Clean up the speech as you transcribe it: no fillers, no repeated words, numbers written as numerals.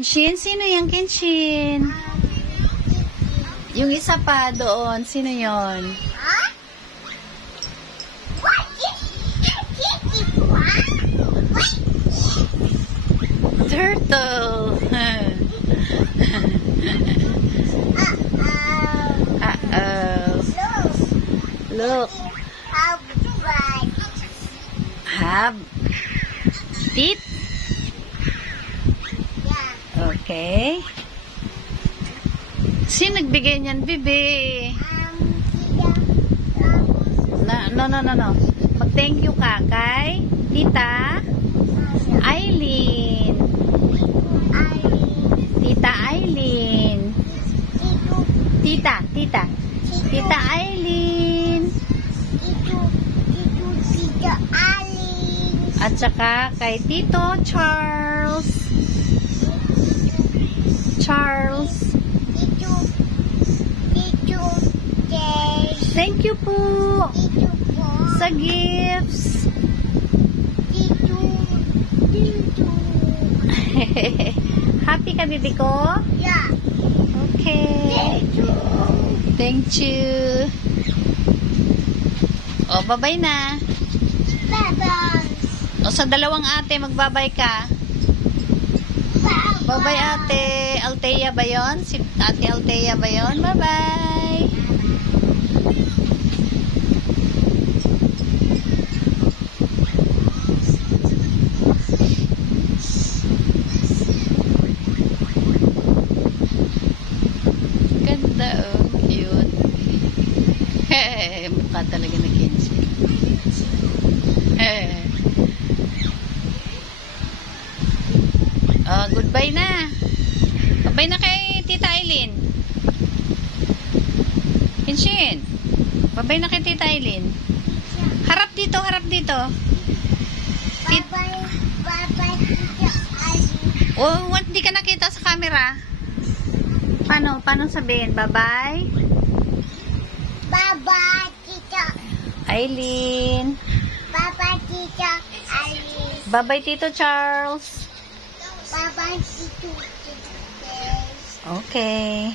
Kenshin, sino yung Kenshin? Yung isa pa doon, sino yon? Turtle. Uh-oh. Look. Have teeth? Okay. Sino nagbigay niyan, bibi? No. Mag-thank you ka kay Tita Aileen. Tita Aileen. Tita Aileen. At saka kay Tito Charles. Thank you po sa gifts. Happy ka, bibi ko? Yeah. Okay. Thank you. O, bye-bye na. Bye-bye. O, sa dalawang ate, magbabay ka. Bye-bye, ate. Althea ba yun? Si ate Althea ba yun? Bye-bye. Ganda, oh. Cute. Mukha talaga na Kenshin. Oh, goodbye na. Bye na kay Tita Aileen. Kenshin. Bye na kay Tita Aileen. Harap dito. Bye-bye, Tita Aileen. Oh, hindi ka nakita sa camera. Paano sabihin? Bye-bye. Bye-bye, Tita Aileen. Bye-bye, Tita Aileen. Bye-bye, Tito Charles. Bye-bye, Tito. Okay.